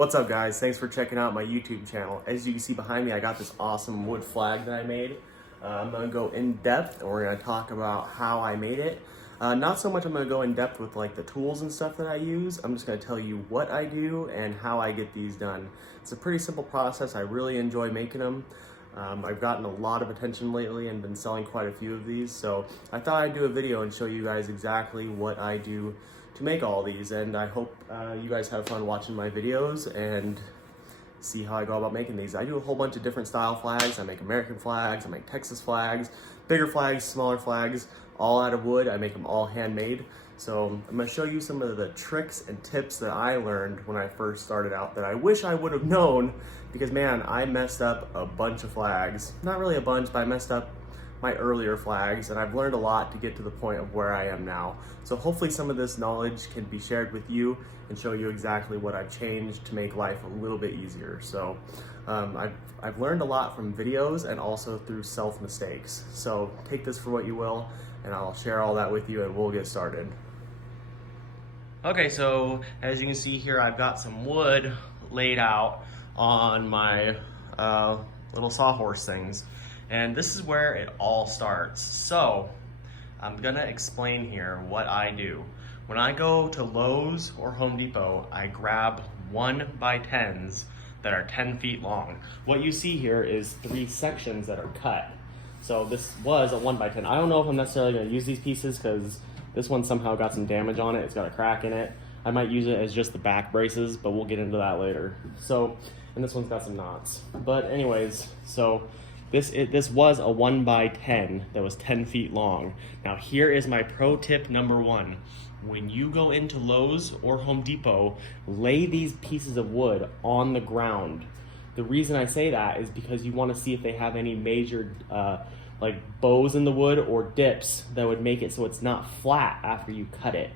What's up guys, thanks for checking out my YouTube channel. As you can see behind me, I got this awesome wood flag that I made. I'm gonna go in depth and we're gonna talk about how I made it. Not so much I'm gonna go in depth with like the tools and stuff that I use. I'm just gonna tell you what I do and how I get these done. It's a pretty simple process. I really enjoy making them. I've gotten a lot of attention lately and been selling quite a few of these. So I thought I'd do a video and show you guys exactly what I do to make all these, and I hope you guys have fun watching my videos and see how I go about making these. I do a whole bunch of different style flags. I make American flags, I make Texas flags, bigger flags, smaller flags, all out of wood. I make them all handmade. So I'm gonna show you some of the tricks and tips that I learned when I first started out that I wish I would have known, because man, I messed up a bunch of flags. Not really a bunch, but I messed up my earlier flags, and I've learned a lot to get to the point of where I am now. So hopefully some of this knowledge can be shared with you and show you exactly what I've changed to make life a little bit easier. So I've learned a lot from videos and also through self mistakes. So take this for what you will, and I'll share all that with you and we'll get started. Okay, so as you can see here, I've got some wood laid out on my little sawhorse things. And this is where it all starts. So I'm gonna explain here what I do. When I go to Lowe's or Home Depot, I grab 1x10s that are 10 feet long. What you see here is 3 sections that are cut. So this was a 1x10. I don't know if I'm necessarily gonna use these pieces because this one somehow got some damage on it. It's got a crack in it. I might use it as just the back braces, but we'll get into that later. So, and this one's got some knots. But anyways, so this was a 1x10 that was 10 feet long. Now here is my pro tip number 1. When you go into Lowe's or Home Depot, lay these pieces of wood on the ground. The reason I say that is because you want to see if they have any major like bows in the wood or dips that would make it so it's not flat after you cut it.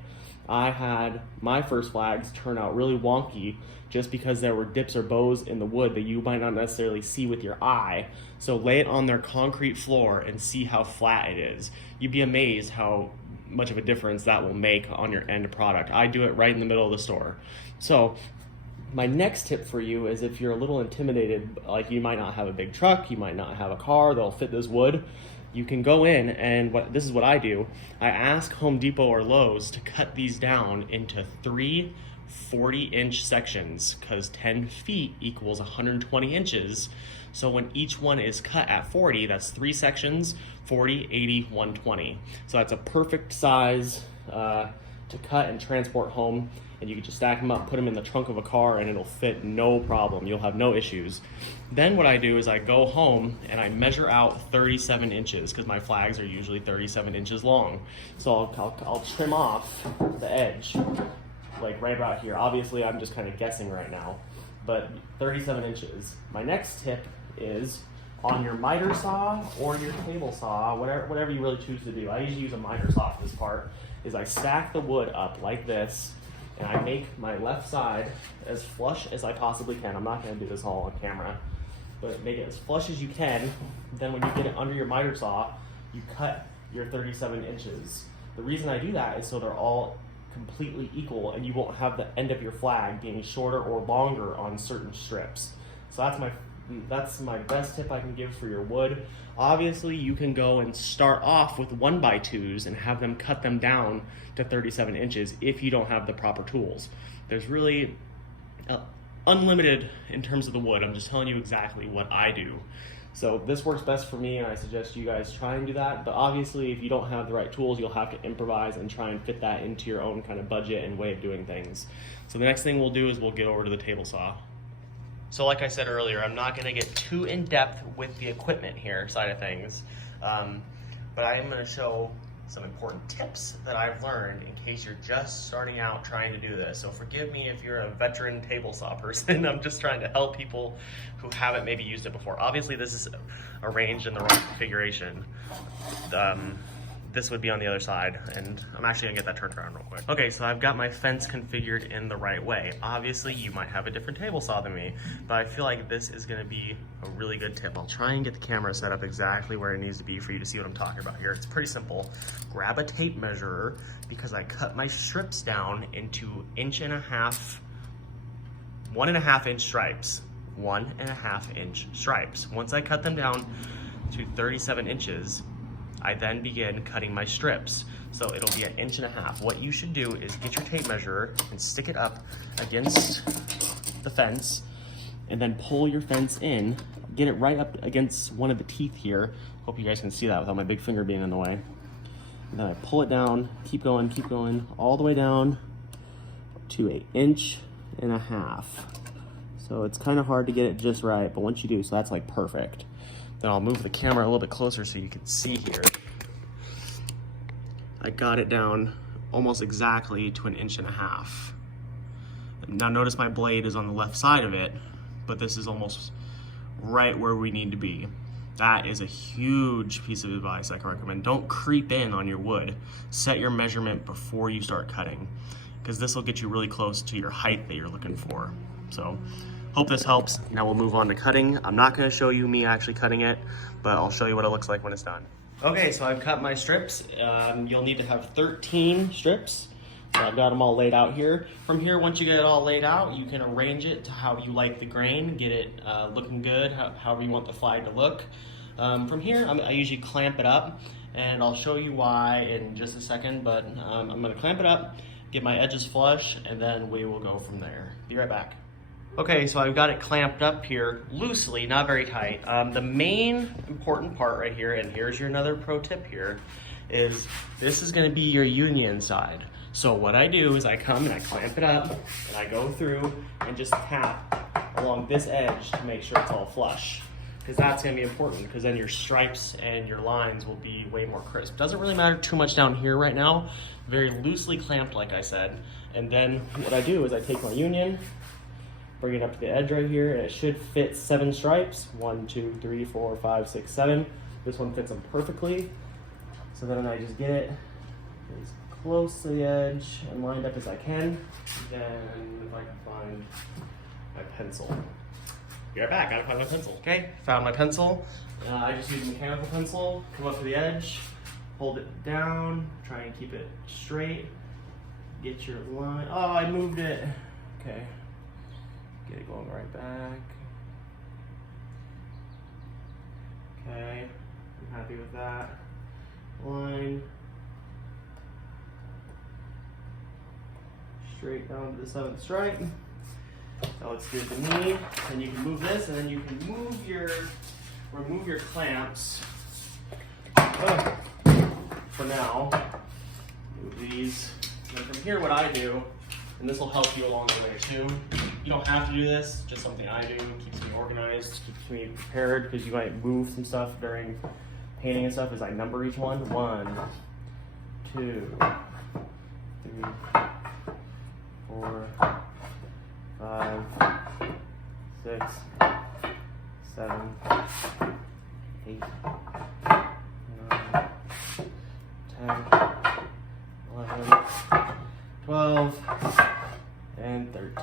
I had my first flags turn out really wonky just because there were dips or bows in the wood that you might not necessarily see with your eye. So lay it on their concrete floor and see how flat it is. You'd be amazed how much of a difference that will make on your end product. I do it right in the middle of the store. So my next tip for you is if you're a little intimidated, like you might not have a big truck, you might not have a car that'll fit this wood, you can go in and this is what I do. I ask Home Depot or Lowe's to cut these down into 3 40-inch sections, because 10 feet equals 120 inches. So when each one is cut at 40, that's 3 sections, 40, 80, 120. So that's a perfect size to cut and transport home. And you can just stack them up, put them in the trunk of a car, and it'll fit no problem. You'll have no issues. Then what I do is I go home and I measure out 37 inches, because my flags are usually 37 inches long. So I'll trim off the edge, like right about here. Obviously, I'm just kind of guessing right now, but 37 inches. My next tip is on your miter saw or your table saw, whatever you really choose to do. I usually use a miter saw for this part, is I stack the wood up like this, and I make my left side as flush as I possibly can. I'm not gonna do this all on camera, but make it as flush as you can. Then when you get it under your miter saw, you cut your 37 inches. The reason I do that is so they're all completely equal and you won't have the end of your flag being shorter or longer on certain strips. So that's my best tip I can give for your wood. Obviously, you can go and start off with 1x2s and have them cut them down to 37 inches if you don't have the proper tools. There's really unlimited in terms of the wood. I'm just telling you exactly what I do. So this works best for me, and I suggest you guys try and do that. But obviously, if you don't have the right tools, you'll have to improvise and try and fit that into your own kind of budget and way of doing things. So the next thing we'll do is we'll get over to the table saw. So like I said earlier, I'm not gonna get too in depth with the equipment here side of things, but I am gonna show some important tips that I've learned in case you're just starting out trying to do this. So forgive me if you're a veteran table saw person. I'm just trying to help people who haven't maybe used it before. Obviously this is arranged in the wrong configuration. This would be on the other side, and I'm actually gonna get that turned around real quick. Okay, so I've got my fence configured in the right way. Obviously, you might have a different table saw than me, but I feel like this is gonna be a really good tip. I'll try and get the camera set up exactly where it needs to be for you to see what I'm talking about here. It's pretty simple. Grab a tape measure, because I cut my strips down into 1.5 inches 1.5-inch stripes. 1.5-inch stripes. Once I cut them down to 37 inches, I then begin cutting my strips. So it'll be 1.5 inches. What you should do is get your tape measure and stick it up against the fence, and then pull your fence in, get it right up against one of the teeth here. Hope you guys can see that without my big finger being in the way. And then I pull it down, keep going, all the way down to 1.5 inches. So it's kind of hard to get it just right, but once you do, so that's like perfect. Then I'll move the camera a little bit closer so you can see here. I got it down almost exactly to 1.5 inches. Now notice my blade is on the left side of it, but this is almost right where we need to be. That is a huge piece of advice I can recommend. Don't creep in on your wood. Set your measurement before you start cutting, because this will get you really close to your height that you're looking for. So hope this helps. Now we'll move on to cutting. I'm not gonna show you me actually cutting it, but I'll show you what it looks like when it's done. Okay, so I've cut my strips. You'll need to have 13 strips. So I've got them all laid out here. From here, once you get it all laid out, you can arrange it to how you like the grain, get it looking good, however you want the flag to look. From here, I usually clamp it up, and I'll show you why in just a second, but I'm gonna clamp it up, get my edges flush, and then we will go from there. Be right back. Okay, so I've got it clamped up here loosely, not very tight. The main important part right here, and here's your another pro tip here, is this is gonna be your union side. So what I do is I come and I clamp it up, and I go through and just tap along this edge to make sure it's all flush. Because that's gonna be important, because then your stripes and your lines will be way more crisp. Doesn't really matter too much down here right now. Very loosely clamped, like I said. And then what I do is I take my union, bring it up to the edge right here, and it should fit 7 stripes. 1, 2, 3, 4, 5, 6, 7. This one fits them perfectly. So then I just get it as close to the edge and lined up as I can. Then if I can find my pencil. Be right back, gotta find my pencil. Okay, found my pencil. I just use a mechanical pencil, come up to the edge, hold it down, try and keep it straight. Get your line, oh, I moved it. Okay. Get it going right back. Okay, I'm happy with that. Line. Straight down to the 7th stripe. That looks good to me. And you can move this, and then you can remove your clamps. Oh, for now, move these. And from here, what I do, and this will help you along the way too. You don't have to do this, just something I do. Keeps me organized, keeps me prepared, because you might move some stuff during painting and stuff, as I number each one. 1, 2, 3, 4, 5, 6, 7, 8, 9, 10, 11, 12, and 13.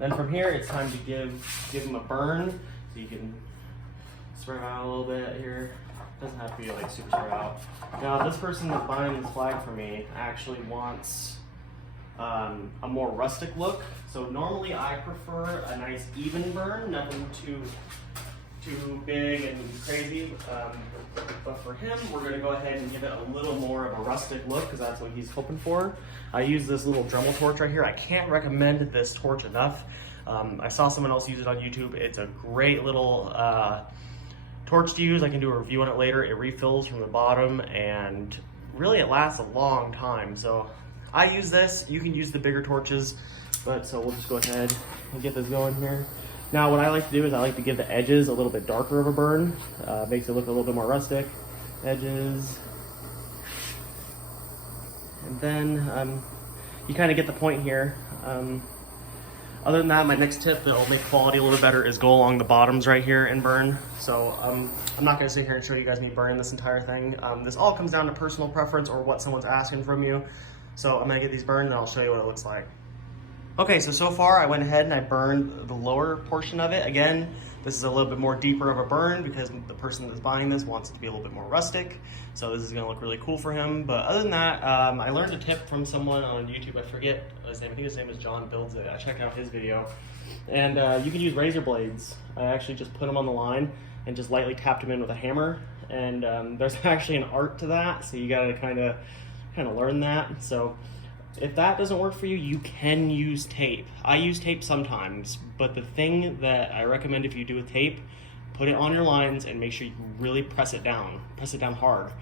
Then from here, it's time to give them a burn, so you can spread out a little bit here. Doesn't have to be like super spread out. Now, this person that's buying this flag for me actually wants a more rustic look. So normally I prefer a nice even burn, nothing too big and crazy. But for him, we're gonna go ahead and give it a little more of a rustic look, because that's what he's hoping for. I use this little Dremel torch right here. I can't recommend this torch enough. I saw someone else use it on YouTube. It's a great little torch to use. I can do a review on it later. It refills from the bottom, and really it lasts a long time. So I use this. You can use the bigger torches, but so we'll just go ahead and get this going here. Now what I like to do is I like to give the edges a little bit darker of a burn. Makes it look a little bit more rustic. Edges. And then you kind of get the point here. Other than that, my next tip that'll make quality a little bit better is go along the bottoms right here and burn. So I'm not gonna sit here and show you guys me burning this entire thing. This all comes down to personal preference or what someone's asking from you. So I'm gonna get these burned and I'll show you what it looks like. Okay, so far I went ahead and I burned the lower portion of it. Again, this is a little bit more deeper of a burn because the person that's buying this wants it to be a little bit more rustic. So this is gonna look really cool for him. But other than that, I learned a tip from someone on YouTube. I forget his name. I think his name is John Builds It. I checked out his video. And you can use razor blades. I actually just put them on the line and just lightly tapped them in with a hammer. And there's actually an art to that, so you gotta kind of learn that. So if that doesn't work for you, you can use tape. I use tape sometimes, but the thing that I recommend if you do with tape, put it on your lines and make sure you really press it down hard.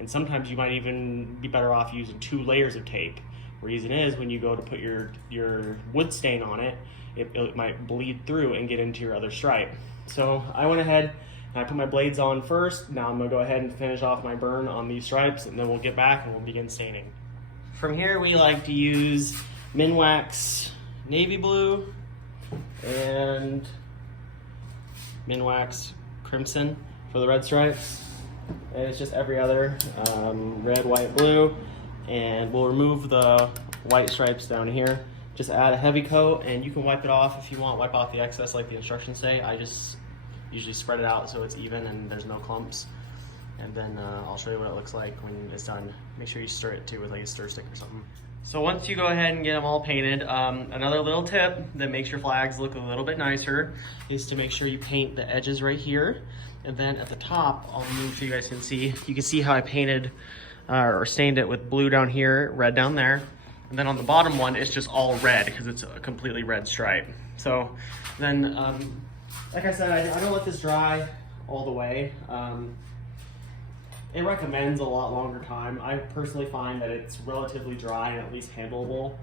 And sometimes you might even be better off using 2 layers of tape. Reason is, when you go to put your wood stain on it, it might bleed through and get into your other stripe. So I went ahead and I put my blades on first. Now I'm gonna go ahead and finish off my burn on these stripes, and then we'll get back and we'll begin staining. From here, we like to use Minwax Navy Blue and Minwax Crimson for the red stripes. And it's just every other red, white, blue. And we'll remove the white stripes down here. Just add a heavy coat, and you can wipe it off if you want. Wipe off the excess like the instructions say. I just usually spread it out so it's even and there's no clumps. And then I'll show you what it looks like when it's done. Make sure you stir it too with like a stir stick or something. So once you go ahead and get them all painted, another little tip that makes your flags look a little bit nicer is to make sure you paint the edges right here. And then at the top, I'll move so you guys can see. You can see how I painted or stained it with blue down here, red down there. And then on the bottom one, it's just all red because it's a completely red stripe. So then, like I said, I don't let this dry all the way. It recommends a lot longer time. I personally find that it's relatively dry and at least handleable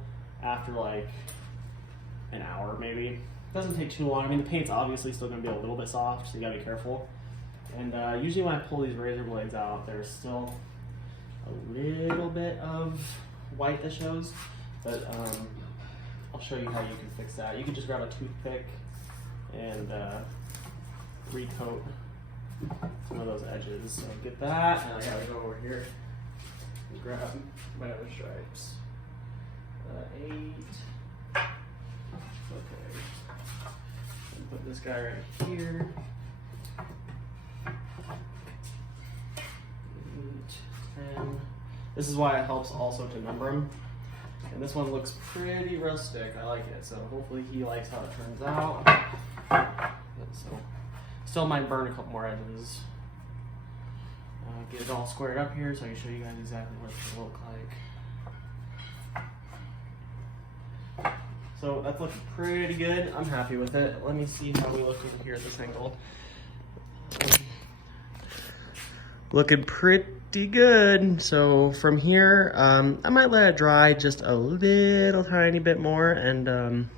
after like an hour maybe. It doesn't take too long. I mean, the paint's obviously still gonna be a little bit soft, so you gotta be careful. And usually when I pull these razor blades out, there's still a little bit of white that shows, but I'll show you how you can fix that. You can just grab a toothpick and recoat some of those edges. So get that, and I gotta go over here and grab my other stripes. 8. Okay. And put this guy right here. 8, 10. This is why it helps also to number them. And this one looks pretty rustic. I like it. So hopefully he likes how it turns out. So still might burn a couple more edges. Get it all squared up here so I can show you guys exactly what it should look like. So that's looking pretty good. I'm happy with it. Let me see how we look over here at this angle. Looking pretty good. So from here, I might let it dry just a little tiny bit more. And in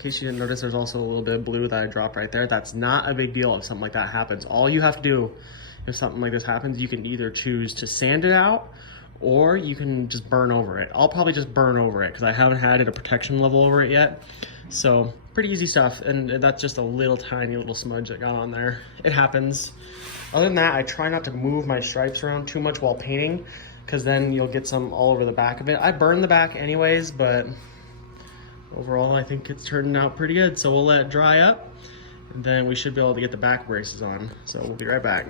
case you didn't notice, there's also a little bit of blue that I dropped right there. That's not a big deal if something like that happens. All you have to do if something like this happens, you can either choose to sand it out or you can just burn over it. I'll probably just burn over it because I haven't had a protection level over it yet. So pretty easy stuff. And that's just a little tiny little smudge that got on there. It happens. Other than that, I try not to move my stripes around too much while painting because then you'll get some all over the back of it. I burn the back anyways, but overall I think it's turning out pretty good. So we'll let it dry up and then we should be able to get the back braces on. So we'll be right back.